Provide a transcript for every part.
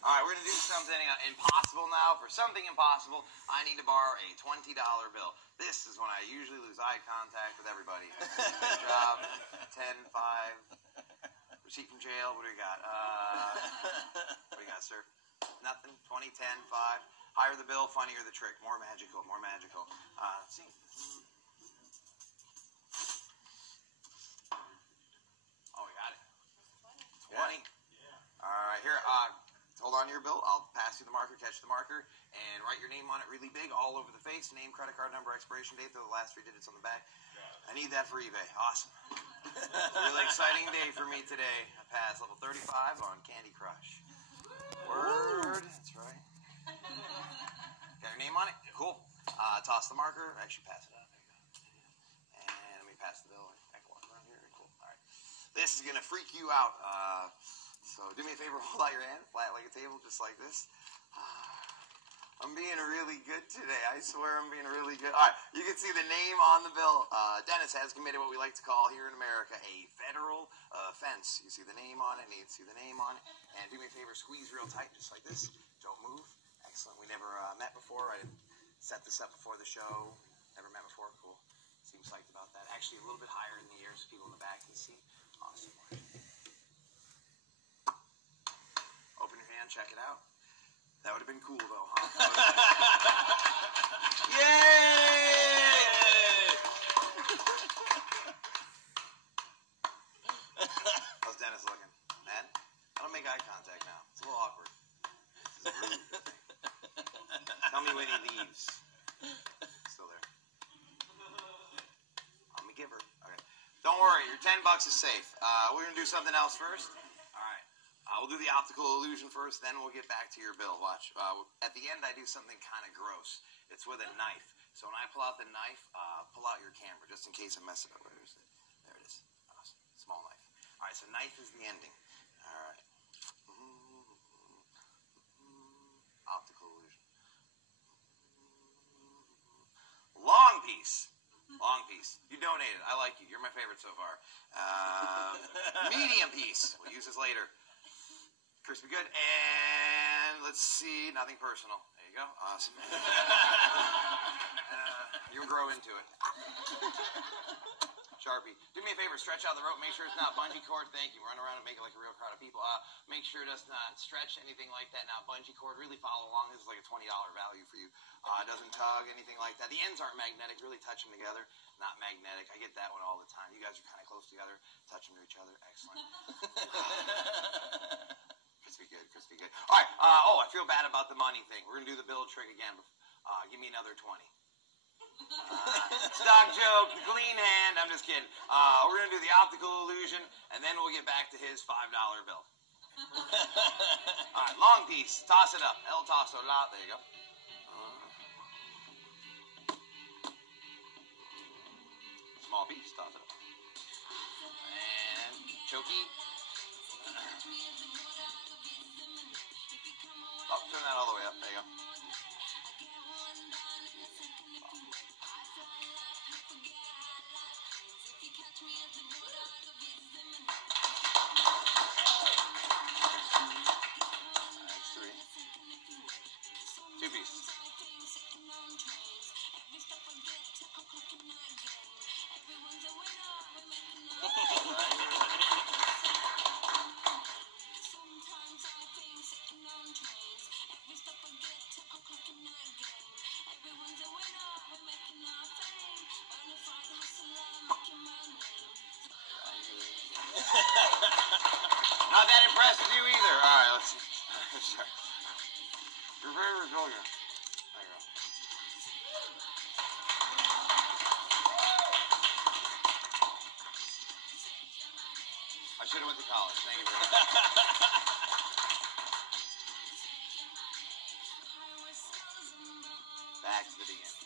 All right, we're going to do something impossible now. For something impossible, I need to borrow a $20 bill. This is when I usually lose eye contact with everybody. Good job. 10, 5. Receipt from jail. What do we got? What do you got, sir? Nothing. 20, 10, 5. Higher the bill, funnier the trick. More magical, more magical. Let's see. Oh, we got it. 20. Yeah. All right, here. Hold on to your bill. I'll pass you the marker, catch the marker, and write your name on it really big, all over the face. Name, credit card number, expiration date, throw the last 3 digits on the back. I need that for eBay. Awesome. It's a really exciting day for me today. I passed level 35 on Candy Crush. Word. That's right. Got your name on it? Cool. Toss the marker. Actually, pass it out. There you go. And let me pass the bill. I can walk around here. Cool. All right. This is going to freak you out. So do me a favor, hold out your hand, flat like a table, just like this. I'm being really good today. I swear I'm being really good. All right, you can see the name on the bill. Dennis has committed what we like to call here in America a federal offense. You see the name on it, need to see the name on it. And do me a favor, squeeze real tight, just like this. Don't move. Excellent. We never met before. I didn't set this up before the show. Never met before. Cool. Seems psyched about that. Actually, a little bit higher in the ear so people in the back can see. Awesome. Open your hand, check it out. That would have been cool, though, huh? Yay! How's Dennis looking? Mad? I don't make eye contact now. It's a little awkward. This is rude. Tell me when he leaves. Still there. I'm a giver. Okay. Don't worry, your $10 is safe. We're going to do something else first. We'll do the optical illusion first, then we'll get back to your bill. Watch. At the end, I do something kind of gross. It's with a knife. So when I pull out the knife, pull out your camera, just in case I mess it up. Where is it? There it is. Awesome. Small knife. All right, so knife is the ending. All right. Optical illusion. Long piece. Long piece. You donated. I like you. You're my favorite so far. Medium piece. We'll use this later. Crispy good, and let's see, nothing personal. There you go, awesome. You'll grow into it. Sharpie, do me a favor, stretch out the rope, make sure it's not bungee cord, thank you. Run around and make it like a real crowd of people. Make sure it does not stretch, anything like that. Now, bungee cord, really follow along, this is like a $20 value for you. It doesn't tug, anything like that. The ends aren't magnetic, really touch them together, not magnetic. I get that one all the time. You guys are kind of close together, touch them to each other, excellent. Crispy good, crispy good. All right. I feel bad about the money thing. We're going to do the bill trick again. Give me another 20. Stock joke, the clean hand. I'm just kidding. We're going to do the optical illusion, and then we'll get back to his $5 bill. All right, long piece. Toss it up. El Tasso La. There you go. Small piece. Toss it up. And chokey. Oh, turn that all the way up. There you go. That's 3. 2 pieces. Not that impressed with you either. All right, let's see. Your favorite soldier. There you go. I should have went to college. Thank you very much. Back to the beginning.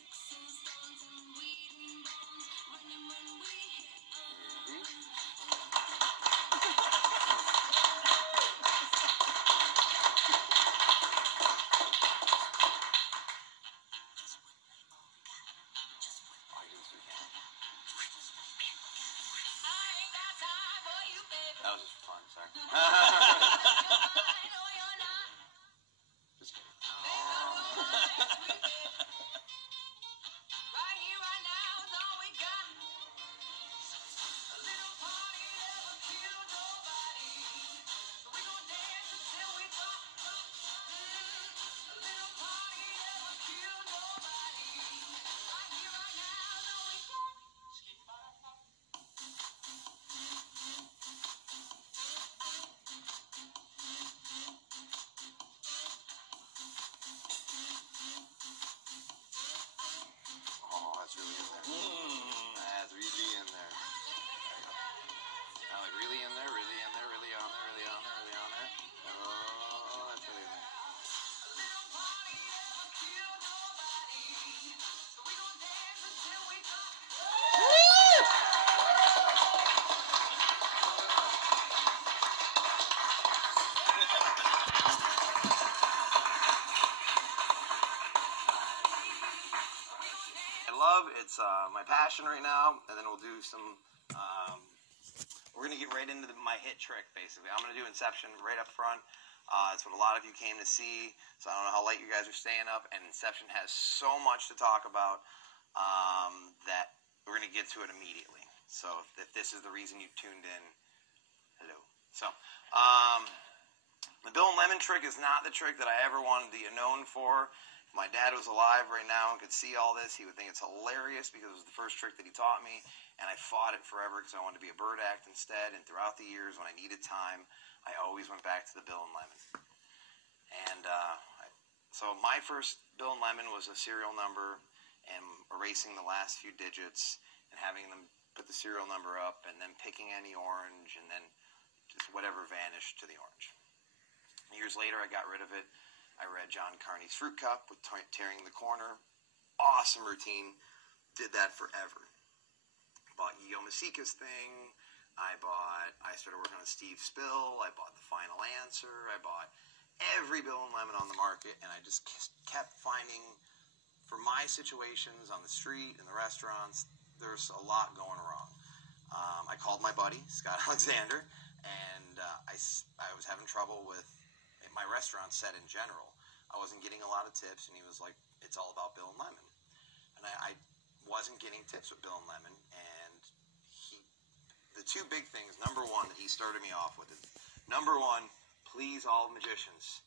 That was just fun, sorry. That's really in there. That's really in there. There you go. Now, like really in there, really in there, really on there, really on there, really on there. Oh, that's really in there. It's my passion right now, and then we'll do some, we're going to get right into my hit trick, basically. I'm going to do Inception right up front. It's what a lot of you came to see, so I don't know how late you guys are staying up, and Inception has so much to talk about that we're going to get to it immediately. So if this is the reason you tuned in, hello. So, the Bill and Lemon trick is not the trick that I ever wanted to be known for. If my dad was alive right now and could see all this, he would think it's hilarious because it was the first trick that he taught me, and I fought it forever because I wanted to be a bird act instead, and throughout the years when I needed time, I always went back to the Bill and Lemon. And so my first Bill and Lemon was a serial number and erasing the last few digits and having them put the serial number up and then picking any orange and then just whatever vanished to the orange. Years later, I got rid of it. I read John Carney's Fruit Cup with Tearing the Corner. Awesome routine. Did that forever. Bought Yo Masika's thing. I started working on Steve Spill. I bought The Final Answer. I bought every Bill and Lemon on the market, and I just kept finding, for my situations on the street, in the restaurants, there's a lot going wrong. I called my buddy, Scott Alexander, and I was having trouble with my restaurant set in general. I wasn't getting a lot of tips, and he was like, it's all about Bill and Lemon. And I wasn't getting tips with Bill and Lemon, and the two big things, number one, that he started me off with is, number one, please all magicians,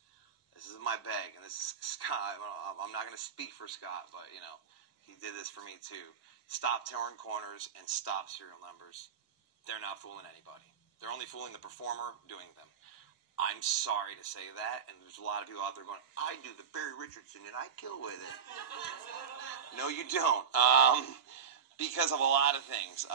this is my beg, and this is Scott, I'm not going to speak for Scott, but, you know, he did this for me too. Stop tearing corners and stop serial numbers. They're not fooling anybody. They're only fooling the performer doing them. I'm sorry to say that, and there's a lot of people out there going, I do the Barry Richardson and I kill with it. No, you don't. Because of a lot of things.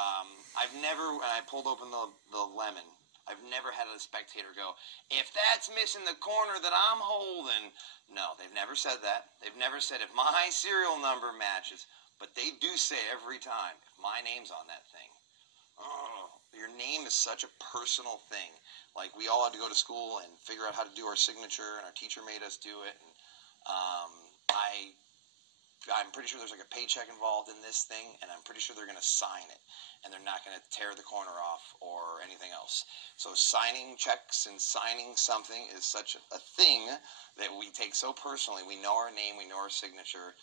I've never, when I pulled open the lemon, I've never had a spectator go, if that's missing the corner that I'm holding. No, they've never said that. They've never said if my serial number matches. But they do say every time, if my name's on that thing. Oh, your name is such a personal thing. Like, we all had to go to school and figure out how to do our signature, and our teacher made us do it. And I'm pretty sure there's like a paycheck involved in this thing, and I'm pretty sure they're going to sign it, and they're not going to tear the corner off or anything else. So signing checks and signing something is such a thing that we take so personally. We know our name, we know our signature.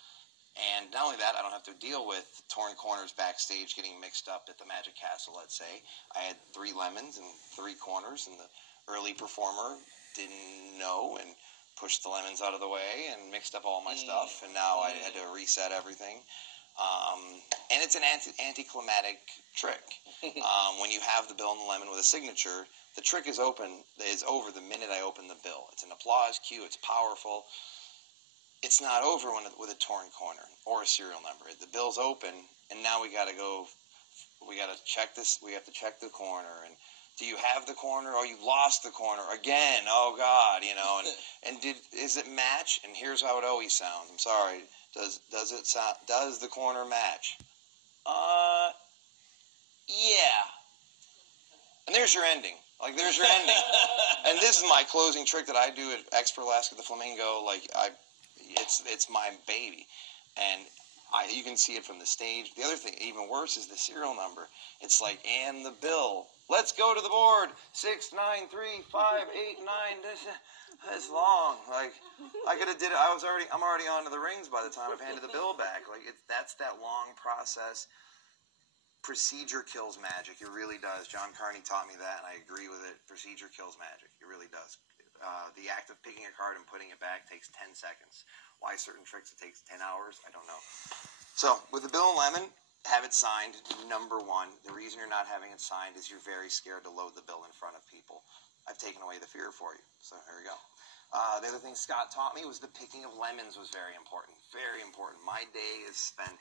And not only that, I don't have to deal with torn corners backstage getting mixed up at the Magic Castle, let's say. I had 3 lemons and 3 corners, and the early performer didn't know and pushed the lemons out of the way and mixed up all my stuff, and now I had to reset everything. And it's an anticlimactic trick. When you have the bill and the lemon with a signature, the trick is over the minute I open the bill. It's an applause cue. It's powerful. It's not over with a torn corner or a serial number. The bill's open, and now we got to check this. We have to check the corner. And do you have the corner? Oh, you lost the corner again. Oh God, you know. And is it match? And here's how it always sounds. I'm sorry. Does the corner match? Yeah. And there's your ending. Like, there's your ending. And this is my closing trick that I do at Expert Alaska the Flamingo. Like, it's my baby. And you can see it from the stage. The other thing, even worse, is the serial number. It's like, and the bill. Let's go to the board. 6, 9, 3, 5, 8, 9. That's long. Like, I could have did it. I'm already on to the rings by the time I've handed the bill back. Like, that's that long process. Procedure kills magic. It really does. John Carney taught me that, and I agree with it. Procedure kills magic. It really does. The act of picking a card and putting it back takes 10 seconds. Why certain tricks it takes 10 hours, I don't know. So, with the bill and lemon, have it signed, number one. The reason you're not having it signed is you're very scared to load the bill in front of people. I've taken away the fear for you. So here we go. The other thing Scott taught me was the picking of lemons was very important. Very important. My day is spent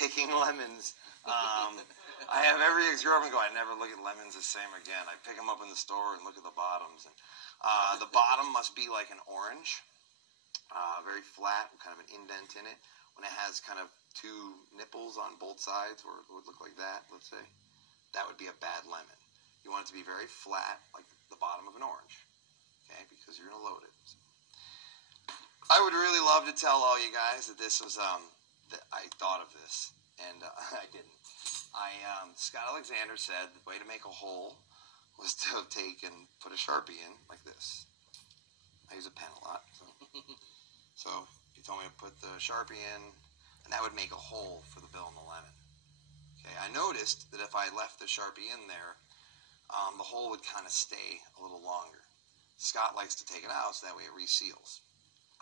picking lemons. I have every ex-girlfriend go, I never look at lemons the same again. I pick them up in the store and look at the bottoms. And the bottom must be like an orange. Very flat, kind of an indent in it. When it has kind of two nipples on both sides, or it would look like that, let's say, that would be a bad lemon. You want it to be very flat, like the bottom of an orange, okay, because you're going to load it. So, I would really love to tell all you guys that this was, that I thought of this, and I didn't. Scott Alexander said the way to make a hole was to take and put a Sharpie in, like this. I use a pen a lot, so he told me to put the Sharpie in, and that would make a hole for the bill and the lemon. Okay, I noticed that if I left the Sharpie in there, the hole would kind of stay a little longer. Scott likes to take it out so that way it reseals.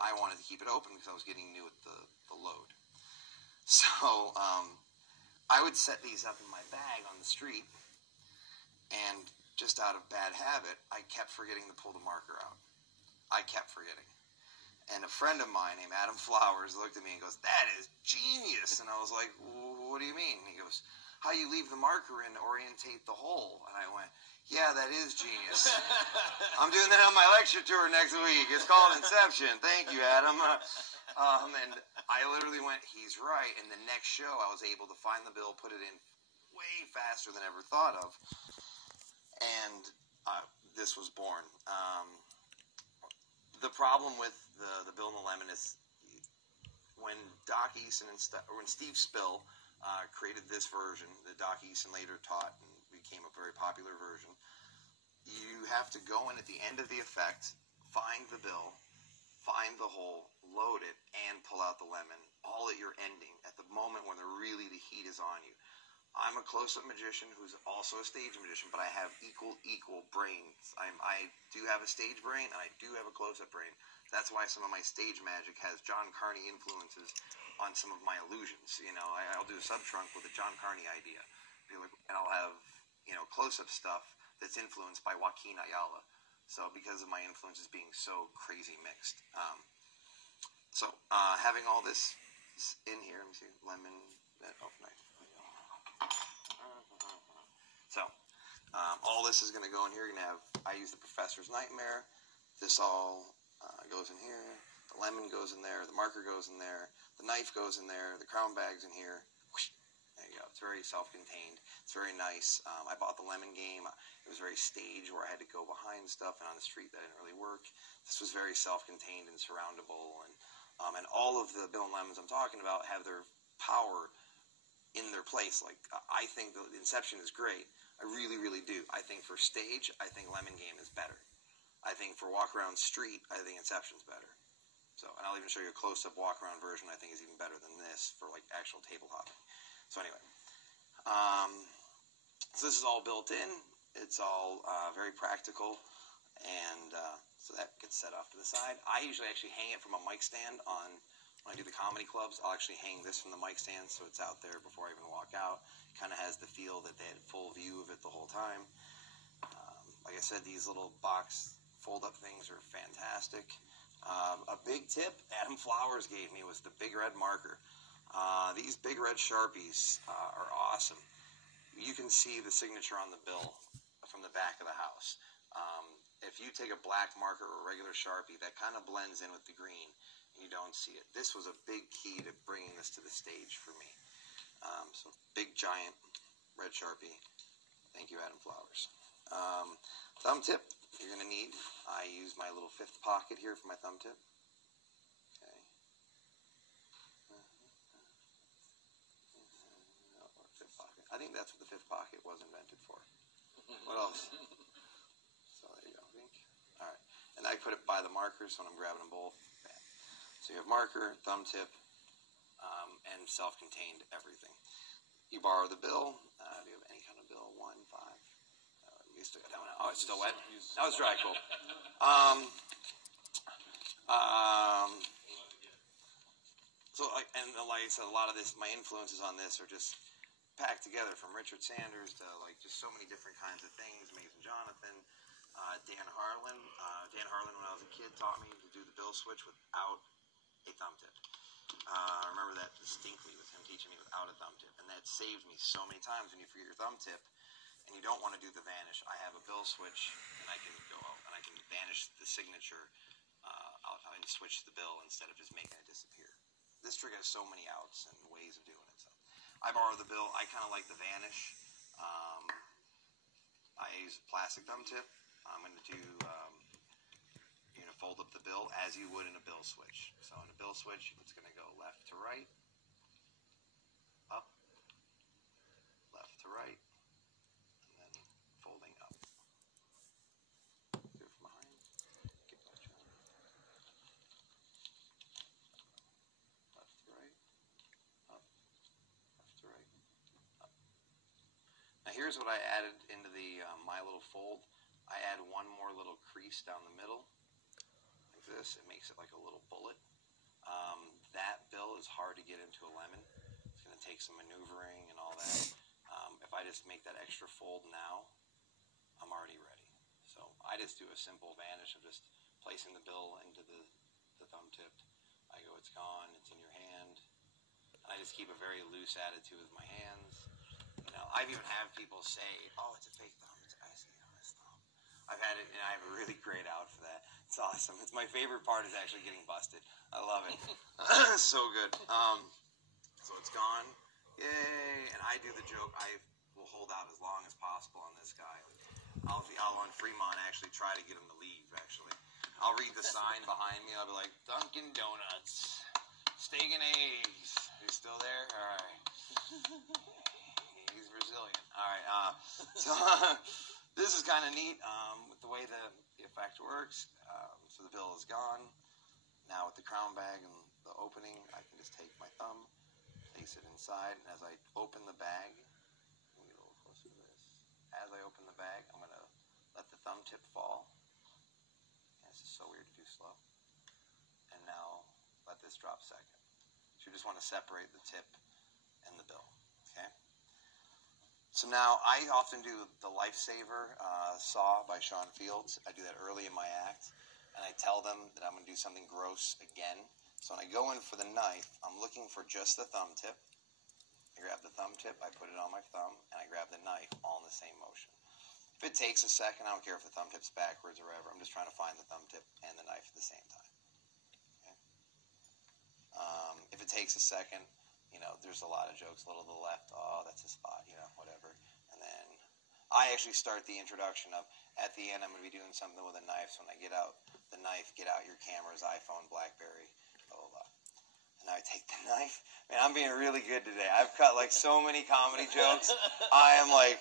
I wanted to keep it open because I was getting new at the load. So I would set these up in my bag on the street, and just out of bad habit, I kept forgetting to pull the marker out. I kept forgetting. And a friend of mine named Adam Flowers looked at me and goes, "That is genius." And I was like, "What do you mean?" And he goes, "How you leave the marker in to orientate the hole." And I went, "Yeah, that is genius." I'm doing that on my lecture tour next week. It's called Inception. Thank you, Adam. And I literally went, he's right. And the next show, I was able to find the bill, put it in way faster than I ever thought of. And this was born. The problem with the bill and the lemon is when Doc Eason when Steve Spill created this version that Doc Eason later taught and became a very popular version, you have to go in at the end of the effect, find the bill, find the hole, load it, and pull out the lemon, all at your ending, at the moment when the heat is on you. I'm a close-up magician who's also a stage magician, but I have equal brains. I do have a stage brain, and I do have a close-up brain. That's why some of my stage magic has John Carney influences on some of my illusions. You know, I'll do a sub-trunk with a John Carney idea. And I'll have, close-up stuff that's influenced by Joaquin Ayala. So because of my influences being so crazy mixed. Having all this in here, let me see, lemon, oh, nice. So, all this is going to go in here. You're going to have, I use the Professor's Nightmare. This all goes in here. The lemon goes in there. The marker goes in there. The knife goes in there. The crown bag's in here. Whoosh. There you go. It's very self-contained. It's very nice. I bought the lemon game. It was very staged where I had to go behind stuff, and on the street that didn't really work. This was very self-contained and surroundable. And all of the bill and lemons I'm talking about have their power in their place. Like, I think the Inception is great. I really, really do. I think for stage, I think Lemon Game is better. I think for walk around street, I think Inception's better. So, and I'll even show you a close-up walk around version I think is even better than this for like actual table hopping. So anyway, so this is all built in. It's all very practical, and so that gets set off to the side. I usually actually hang it from a mic stand on. When I do the comedy clubs, I'll actually hang this from the mic stand so it's out there before I even walk out. Kind of has the feel that they had full view of it the whole time. Like I said, these little box fold-up things are fantastic. A big tip Adam Flowers gave me was the big red marker. These big red Sharpies are awesome. You can see the signature on the bill from the back of the house. If you take a black marker or a regular Sharpie, that kind of blends in with the green. You don't see it. This was a big key to bringing this to the stage for me. So big giant red Sharpie. Thank you, Adam Flowers. Thumb tip you're going to need. I use my little fifth pocket here for my thumb tip. Okay. Fifth pocket. I think that's what the fifth pocket was invented for. What else? So there you go. All right. And I put it by the markers when I'm grabbing them both. Bam. So you have marker, thumb tip, and self-contained everything. You borrow the bill. Do you have any kind of bill? 1, 5. You still got that one out. Oh, it's still wet? That was dry. Cool. So, and like I said, a lot of this, my influences on this are just packed together, from Richard Sanders to like just so many different kinds of things. Mason Jonathan, Dan Harlan. Dan Harlan, when I was a kid, taught me to do the bill switch without a thumb tip. I remember that distinctly, with him teaching me without a thumb tip, and that saved me so many times when you forget your thumb tip and you don't want to do the vanish. I have a bill switch, and I can go out and I can vanish the signature. I can switch the bill instead of just making it disappear. This trick has so many outs and ways of doing it. So I borrow the bill. I kind of like the vanish. I use a plastic thumb tip. I'm going to do, you're going to fold up the bill as you would in a bill switch. So in a bill switch, it's going to go left to right, up, left to right, and then folding up. Do it from behind. Get that shot. Left to right, up, left to right, up. Now here's what I added into the my little fold. I add one more little crease down the middle, like this. It makes it like a little bullet. That bill is hard to get into a lemon. It's going to take some maneuvering and all that. If I just make that extra fold now, I'm already ready. So I just do a simple vanish of just placing the bill into the thumb tip. I go, it's gone, it's in your hand. And I just keep a very loose attitude with my hands. You know, I've even had people say, oh, it's a fake thumb. I see it on this thumb. I've had it, and I have a really great out for that. It's awesome. It's my favorite part is actually getting busted. I love it. So good. So it's gone. Yay. And I do the joke. I will hold out as long as possible on this guy. I'll on Fremont actually try to get him to leave, actually. I'll read the sign behind me. I'll be like, Dunkin' Donuts, steak and eggs. He's still there? All right. He's Brazilian. All right. So this is kind of neat with the way the effect works. So the bill is gone. Now with the crown bag and the opening, I can just take my thumb, place it inside, and as I open the bag, let me get a little closer to this. As I open the bag, I'm going to let the thumb tip fall. And this is so weird to do slow. And now let this drop second. So you just want to separate the tip and the bill. Okay? So now I often do the Lifesaver saw by Sean Fields. I do that early in my act. And I tell them that I'm going to do something gross again. So when I go in for the knife, I'm looking for just the thumb tip. I grab the thumb tip, I put it on my thumb, and I grab the knife all in the same motion. If it takes a second, I don't care if the thumb tip's backwards or whatever. I'm just trying to find the thumb tip and the knife at the same time. Okay? If it takes a second, you know, there's a lot of jokes. A little to the left, oh, that's a spot, you know, whatever. And then I actually start the introduction of, at the end, I'm going to be doing something with a knife. So when I get out the knife, get out your cameras, iPhone, BlackBerry, blah, blah, blah. And I take the knife. Man, I'm being really good today. I've cut like so many comedy jokes. I am like,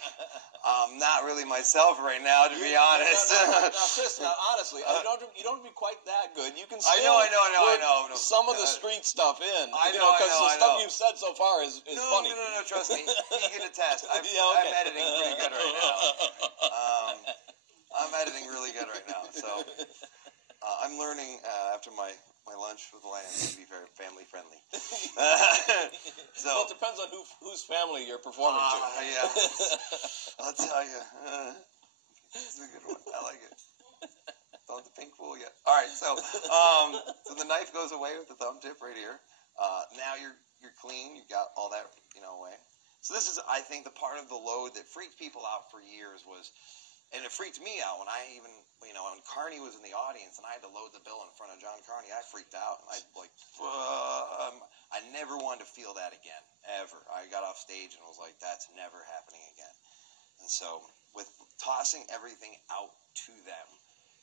not really myself right now, to be honest. Now, Chris, honestly, you don't have to be quite that good. You can still I know. some of the street stuff in. I know, because the stuff you've said so far is funny. No, trust me. You can attest. I'm editing pretty good right now. I'm editing really good right now. So I'm learning after my lunch with Lance to be very family friendly. So, well, it depends on whose family you're performing to. Yeah. I'll tell you. It's a good one. I like it. Don't have the pink pool yet. All right, so the knife goes away with the thumb tip right here. Now you're clean. You've got all that away. So this is, I think, the part of the load that freaked people out for years was. And it freaked me out when I even, when Carney was in the audience and I had to load the bill in front of John Carney, I freaked out. And I never wanted to feel that again, ever. I got off stage and was like, that's never happening again. And so with tossing everything out to them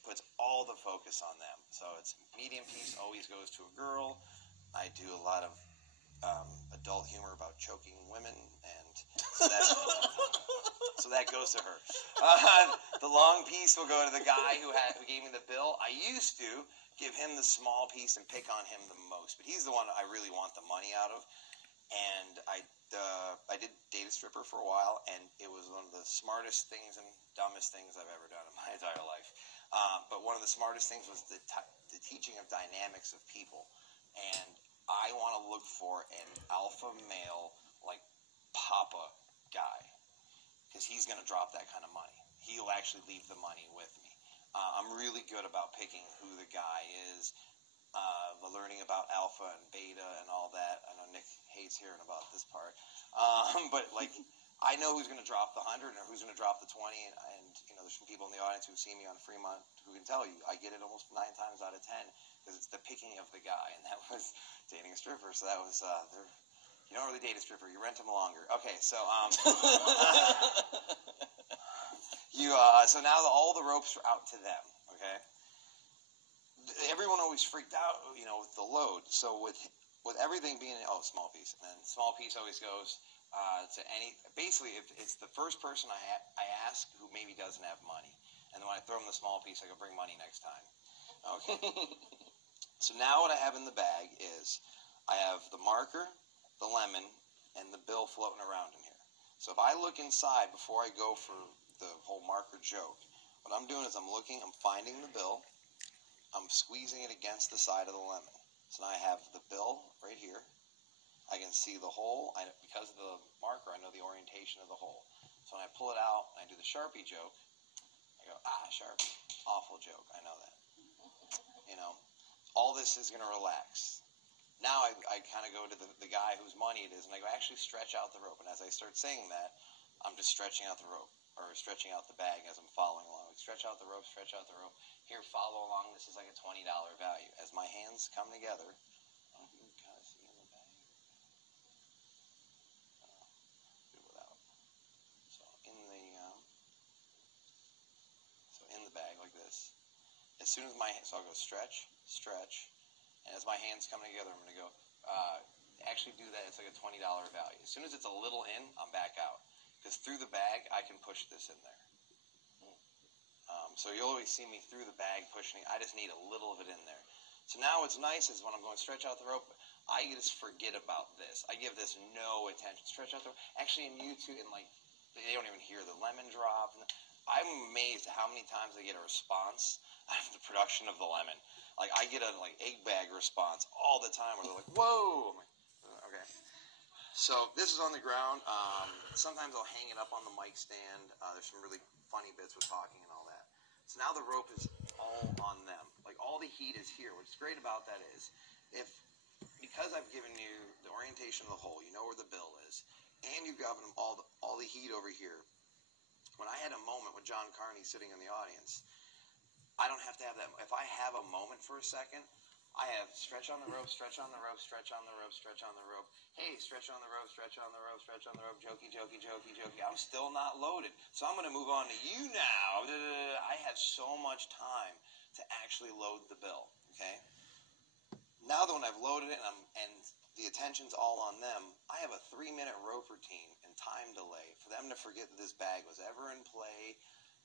puts all the focus on them. So it's medium piece always goes to a girl. I do a lot of adult humor about choking women, and So that goes to her. The long piece will go to the guy who gave me the bill. I used to give him the small piece and pick on him the most, but he's the one I really want the money out of. And I did date a stripper for a while, and it was one of the smartest things and dumbest things I've ever done in my entire life. But one of the smartest things was the teaching of dynamics of people. And I want to look for an alpha male, like Papa guy, because he's going to drop that kind of money. He'll actually leave the money with me. I'm really good about picking who the guy is, learning about alpha and beta and all that. I know Nick hates hearing about this part, but like I know who's going to drop the 100 or who's going to drop the 20, and you know there's some people in the audience who've seen me on Fremont who can tell you I get it almost 9 times out of 10 because it's the picking of the guy, and that was dating a stripper. So that was you don't really date a stripper, you rent them longer. Okay, so so now all the ropes are out to them. Okay. Everyone always freaked out, you know, with the load. So with everything being small piece, and then small piece always goes to any. Basically, if it's the first person I ask who maybe doesn't have money, and then when I throw them the small piece, I go bring money next time. Okay. So now what I have in the bag is I have the marker, the lemon, and the bill floating around in here. So if I look inside before I go for the whole marker joke, what I'm doing is I'm finding the bill. I'm squeezing it against the side of the lemon. So now I have the bill right here. I can see the hole. Because of the marker, I know the orientation of the hole. So when I pull it out and I do the Sharpie joke, I go, Sharpie. Awful joke. I know that. You know, all this is going to relax. Now I kind of go to the guy whose money it is, and I go, actually stretch out the rope. And as I start saying that, I'm just stretching out the rope, or stretching out the bag as I'm following along. Like, stretch out the rope, stretch out the rope. Here, follow along. This is like a $20 value. As my hands come together, I don't know if you can kind of see in the bag. Do it without. So in the bag like this. As soon as so I'll go stretch, stretch, and as my hands come together, I'm going to go. Actually do that. It's like a $20 value. As soon as it's a little in, I'm back out. Because through the bag, I can push this in there. So you'll always see me through the bag pushing it. I just need a little of it in there. So now what's nice is when I'm going to stretch out the rope, I just forget about this. I give this no attention. Stretch out the rope. Actually, in YouTube, they don't even hear the lemon drop. I'm amazed at how many times I get a response out of the production of the lemon. Like, I get a egg bag response all the time where they're like, whoa! I'm like, okay. So this is on the ground. Sometimes I'll hang it up on the mic stand. There's some really funny bits with talking and all that. So now the rope is all on them. Like, all the heat is here. What's great about that is because I've given you the orientation of the hole, you know where the bill is, and you've given them all the heat over here. When I had a moment with John Carney sitting in the audience, I don't have to have that. If I have a moment for a second, I have stretch on the rope, stretch on the rope, stretch on the rope, stretch on the rope. Hey, stretch on the rope, stretch on the rope, stretch on the rope, jokey, jokey, jokey, jokey. I'm still not loaded. So I'm going to move on to you now. I have so much time to actually load the bill, okay? Now that when I've loaded it and the attention's all on them, I have a 3-minute rope routine and time delay for them to forget that this bag was ever in play.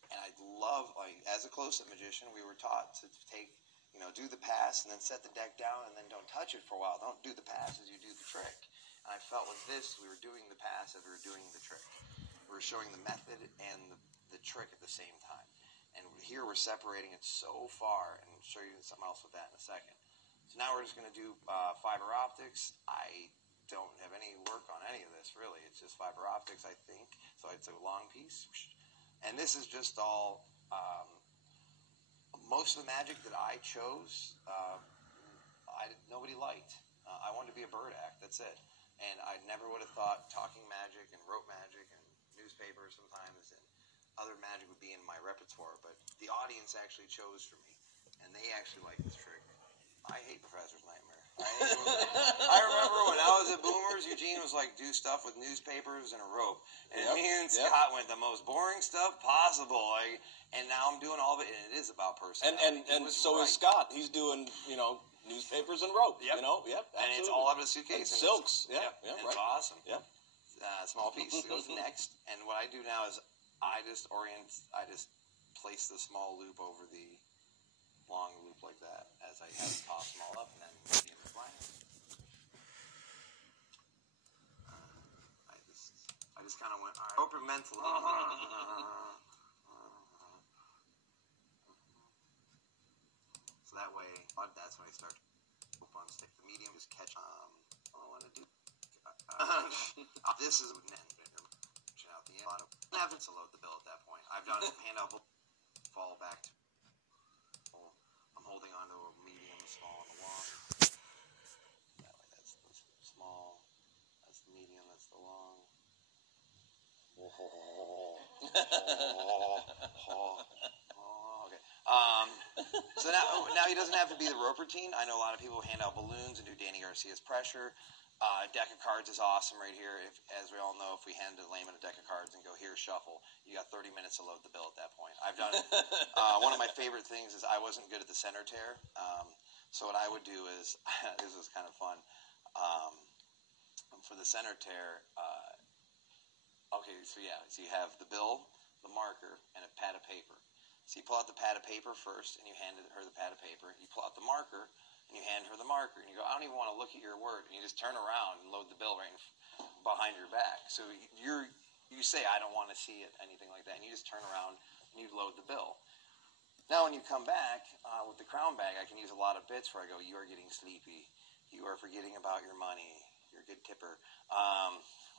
And I love, as a close-up magician, we were taught to take, do the pass and then set the deck down and then don't touch it for a while. Don't do the pass as you do the trick. And I felt with this, we were doing the pass as we were doing the trick. We were showing the method and the trick at the same time. And here we're separating it so far, and I'll show you something else with that in a second. So now we're just going to do fiber optics. I don't have any work on any of this, really. It's just fiber optics, I think. So it's a long piece. And this is just all... most of the magic that I chose, nobody liked. I wanted to be a bird act. That's it. And I never would have thought talking magic and rope magic and newspapers sometimes and other magic would be in my repertoire. But the audience actually chose for me, and they actually like this trick. I hate Professor's Nightmare. I remember when I was at Boomers, Eugene was like, do stuff with newspapers and a rope. And me and Scott went the most boring stuff possible. And now I'm doing all of it, and it is about personality. And so is Scott. He's doing, newspapers and rope. Yep. And it's all out of the suitcase. And silks. Yeah. And it's awesome. Yeah. Small piece. It goes next. And what I do now is I just place the small loop over the long loop like that as I have toss them all up, and then medium is fine. I just kind of went open mentally. So that way, that's when I start to on stick. The medium just catch. All I want to do. This is an end. Out the end. A lot of efforts to load the bill at that point. I've done it. Hand out, fall back to. I'm holding on to a medium, a small, and a long. That way, that's the small. That's the medium. That's the long. Okay. So now he doesn't have to be the rope routine. I know a lot of people hand out balloons and do Danny Garcia's pressure. Deck of cards is awesome right here. As we all know, if we hand a layman a deck of cards and go, here, shuffle, you got 30 minutes to load the bill at that point. I've done it. One of my favorite things is I wasn't good at the center tear. So what I would do is, this was kind of fun. For the center tear, so you have the bill, the marker, and a pad of paper. So you pull out the pad of paper first, and you hand her the pad of paper. You pull out the marker, and you hand her the marker, and you go, I don't even want to look at your word, and you just turn around and load the bill right behind your back. So you say, I don't want to see it, anything like that, and you just turn around and you load the bill. Now when you come back with the crown bag, I can use a lot of bits where I go, you are getting sleepy, you are forgetting about your money, you're a good tipper.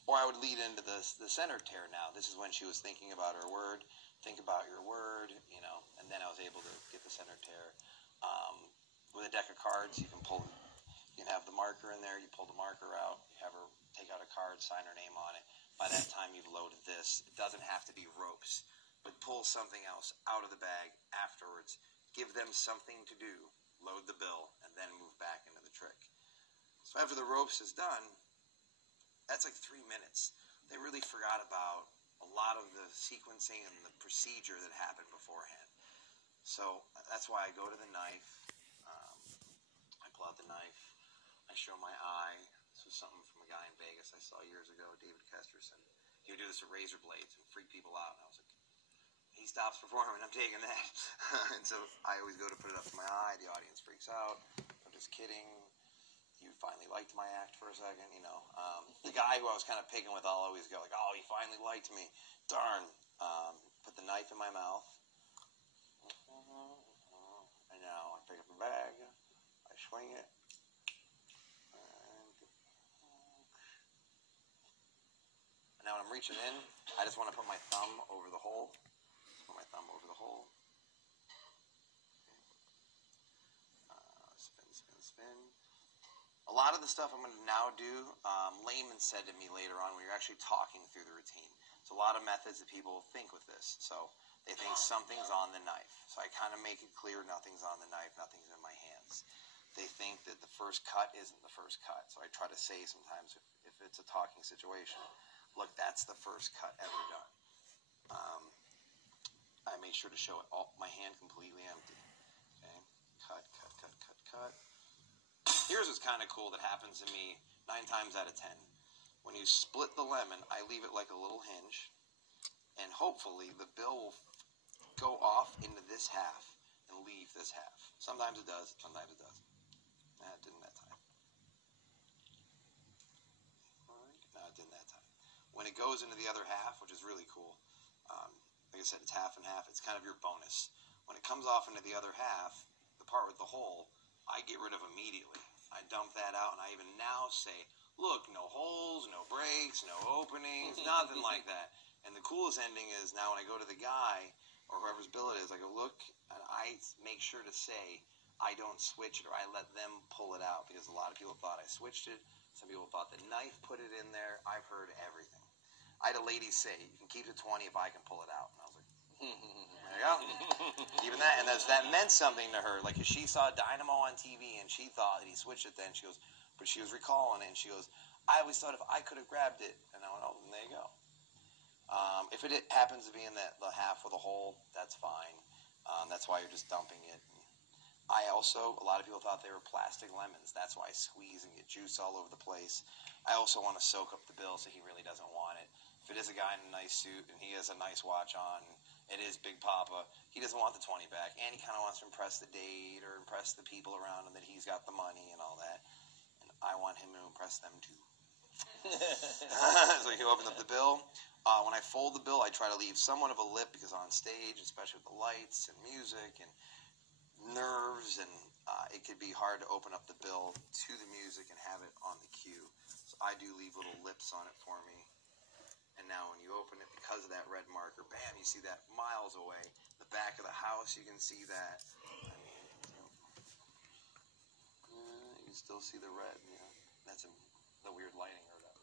Or I would lead into the center tear now. This is when she was thinking about her word, think about your word, and then I was able to get the center tear. With a deck of cards, you can have the marker in there, you pull the marker out, you have her take out a card, sign her name on it. By that time, you've loaded this. It doesn't have to be ropes, but pull something else out of the bag afterwards. Give them something to do, load the bill, and then move back into the trick. So after the ropes is done, that's like 3 minutes. They really forgot about a lot of the sequencing and the procedure that happened beforehand. So that's why I go to the knife. I pull out the knife. I show my eye. This was something from a guy in Vegas I saw years ago, David Kesterson. He would do this with razor blades and freak people out. And I was like, he stops performing, I'm taking that. And so I always go to put it up to my eye. The audience freaks out. I'm just kidding. You finally liked my act for a second, The guy who I was kind of picking with, I'll always go like, oh, he finally liked me. Darn. Put the knife in my mouth. And now I pick up a bag. I swing it. And now when I'm reaching in, I just want to put my thumb over the hole. Put my thumb over the hole. Spin, spin, spin. A lot of the stuff I'm going to now do, Layman said to me later on when you're actually talking through the routine. There's a lot of methods that people think with this. So they think something's on the knife. So I kind of make it clear nothing's on the knife, nothing's in my hands. They think that the first cut isn't the first cut. So I try to say sometimes if it's a talking situation, look, that's the first cut ever done. I make sure to show it my hand completely empty. Okay, cut, cut, cut, cut, cut. Here's what's kind of cool that happens to me 9 times out of 10. When you split the lemon, I leave it like a little hinge, and hopefully the bill will go off into this half and leave this half. Sometimes it does, sometimes it doesn't. Nah, it didn't that time. No, it didn't that time. When it goes into the other half, which is really cool, like I said, it's half and half. It's kind of your bonus. When it comes off into the other half, the part with the hole, I get rid of immediately. I dump that out, and I even now say, look, no holes, no breaks, no openings, nothing like that. And the coolest ending is now when I go to the guy, or whoever's bill it is, I go, look, and I make sure to say, I don't switch it, or I let them pull it out, because a lot of people thought I switched it. Some people thought the knife put it in there. I've heard everything. I had a lady say, you can keep the 20 if I can pull it out. And I was like, there you go. Even that, and that meant something to her. Like, if she saw Dynamo on TV and she thought that he switched it, then she goes, but she was recalling it, and she goes, I always thought if I could have grabbed it. And I went, oh, then there you go. If it happens to be in the half with a hole, that's fine. That's why you're just dumping it. A lot of people thought they were plastic lemons. That's why I squeeze and get juice all over the place. I also want to soak up the bill so he really doesn't want it. if it is a guy in a nice suit and he has a nice watch on, it is Big Papa, he doesn't want the 20 back, and he kind of wants to impress the date or impress the people around him that he's got the money and all that. And I want him to impress them too. So he opens up the bill. When I fold the bill, I try to leave somewhat of a lip because on stage, especially with the lights and music and nerves, and it could be hard to open up the bill to the music and have it on the cue. So I do leave little lips on it for me. And now when you open it, because of that red marker, bam, you see that miles away. The back of the house, you can see that. I mean, you can still see the red, you know. That's the weird lighting or whatever.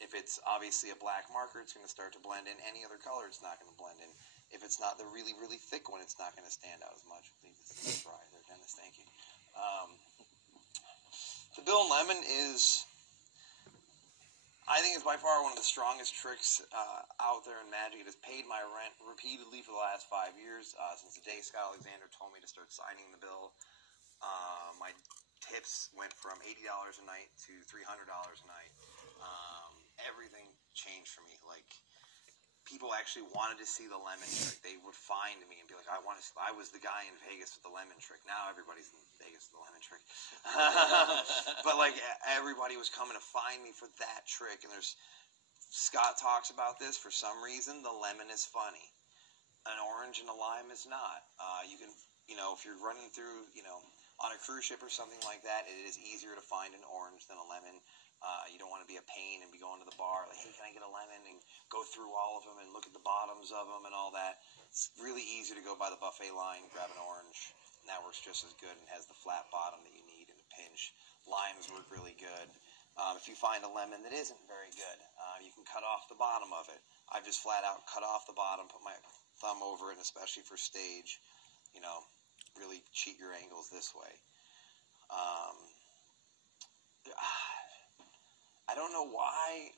If it's obviously a black marker, it's going to start to blend in. Any other color, it's not going to blend in. If it's not the really, really thick one, it's not going to stand out as much. Please try there, Dennis. Thank you. The Bill and Lemon is, I think, it's by far one of the strongest tricks out there in magic. It has paid my rent repeatedly for the last 5 years, since the day Scott Alexander told me to start signing the bill. My tips went from $80 a night to $300 a night. Everything changed for me. Like, people actually wanted to see the lemon trick. They would find me and be like, I was the guy in Vegas with the lemon trick. Now everybody's in Vegas with the lemon trick. But like, everybody was coming to find me for that trick. And Scott talks about this. For some reason, the lemon is funny. An orange and a lime is not. You can, if you're running through, on a cruise ship or something like that, it is easier to find an orange than a lemon. You don't want to be a pain and be going to the bar like, hey, can I get a lemon, and go through all of them and look at the bottoms of them and all that. It's really easy to go by the buffet line, grab an orange, and that works just as good and has the flat bottom that you need in a pinch. Limes work really good. If you find a lemon that isn't very good, you can cut off the bottom of it. I've just flat out cut off the bottom, put my thumb over it, and especially for stage, really cheat your angles this way. I don't know why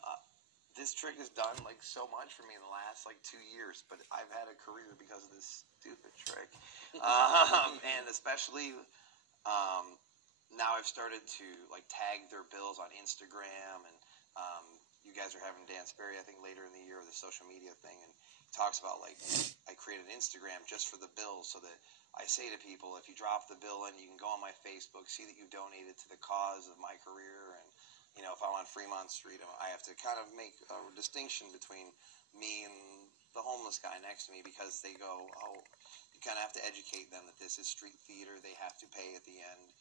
this trick has done so much for me in the last 2 years, but I've had a career because of this stupid trick. And especially now I've started to tag their bills on Instagram, and you guys are having Dan Sperry, I think, later in the year with the social media thing, and he talks about I created Instagram just for the bills, so that I say to people, if you drop the bill in, you can go on my Facebook, see that you donated to the cause of my career. And if I'm on Fremont Street, I have to kind of make a distinction between me and the homeless guy next to me, because they go, oh, you kind of have to educate them that this is street theater. They have to pay at the end.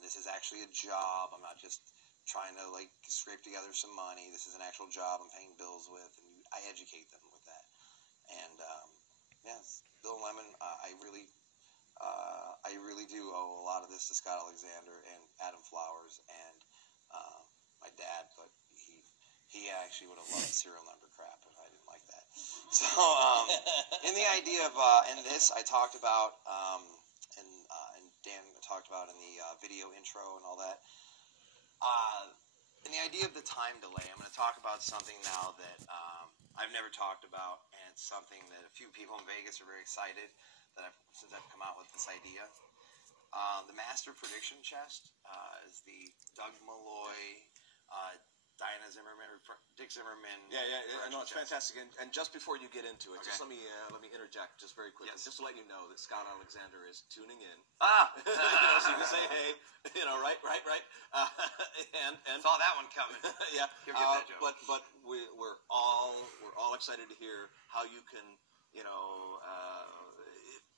This is actually a job. I'm not just trying to scrape together some money. This is an actual job I'm paying bills with, and I educate them with that. And yes, Bill Lemon, I really do owe a lot of this to Scott Alexander and Adam Flowers and my dad, but he actually would have loved serial number crap if I didn't like that. So in the idea of in this, I talked about and Dan talked about in the video intro and all that. In the idea of the time delay, I'm going to talk about something now that I've never talked about, and it's something that a few people in Vegas are very excited that since I've come out with this idea. The Master Prediction Chest is the Doug Malloy, Diana Zimmerman, or Dick Zimmerman. Yeah, no, it's fantastic. And just before you get into it, okay, just let me interject just very quickly, just to let you know that Scott Alexander is tuning in. So you can say hey, right. And saw that one coming. Yeah, You'll get that joke. but we're all excited to hear how you can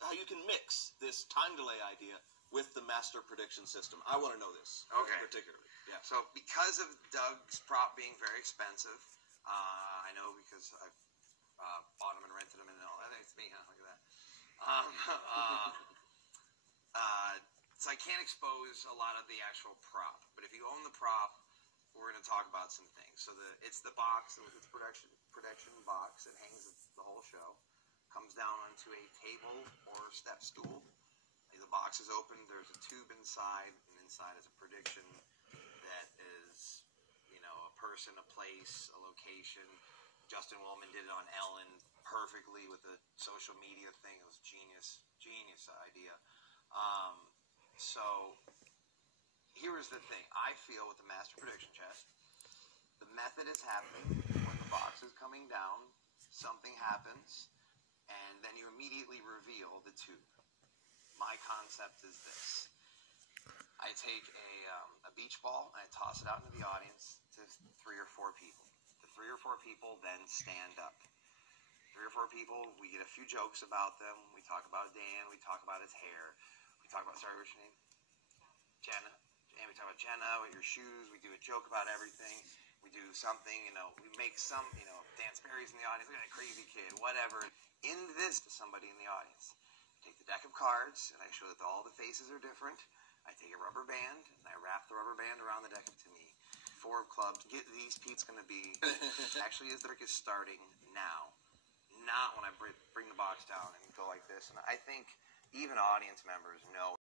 how you can mix this time delay idea with the Master Prediction System. I want to know this. Okay. Particularly. Yeah. So because of Doug's prop being very expensive, I know because I've bought them and rented them and all that. It's me, huh? Look at that. So I can't expose a lot of the actual prop. But if you own the prop, we're going to talk about some things. So it's the box, it's production box that hangs the whole show. Comes down onto a table or step stool. The box is open, there's a tube inside, and inside is a prediction that is, a person, a place, a location. Justin Willman did it on Ellen perfectly with the social media thing. It was genius idea. So here is the thing. I feel with the Master Prediction Chest, the method is happening when the box is coming down, something happens, and then you immediately reveal the tube. My concept is this. I take a beach ball and I toss it out into the audience to 3 or 4 people. The 3 or 4 people then stand up. 3 or 4 people, we get a few jokes about them. We talk about Dan, we talk about his hair. We talk about, sorry, what's your name? Jenna. And we talk about Jenna, with your shoes. We do a joke about everything. We do something, we make some, Dan Sperry's in the audience. Look at that crazy kid, whatever. In this, to somebody in the audience. I take the deck of cards, and I show that all the faces are different. I take a rubber band, and I wrap the rubber band around the deck to me. 4 of clubs. Get these peeps going to be. Actually, the trick is starting now. Not when I bring the box down and go like this. And I think even audience members know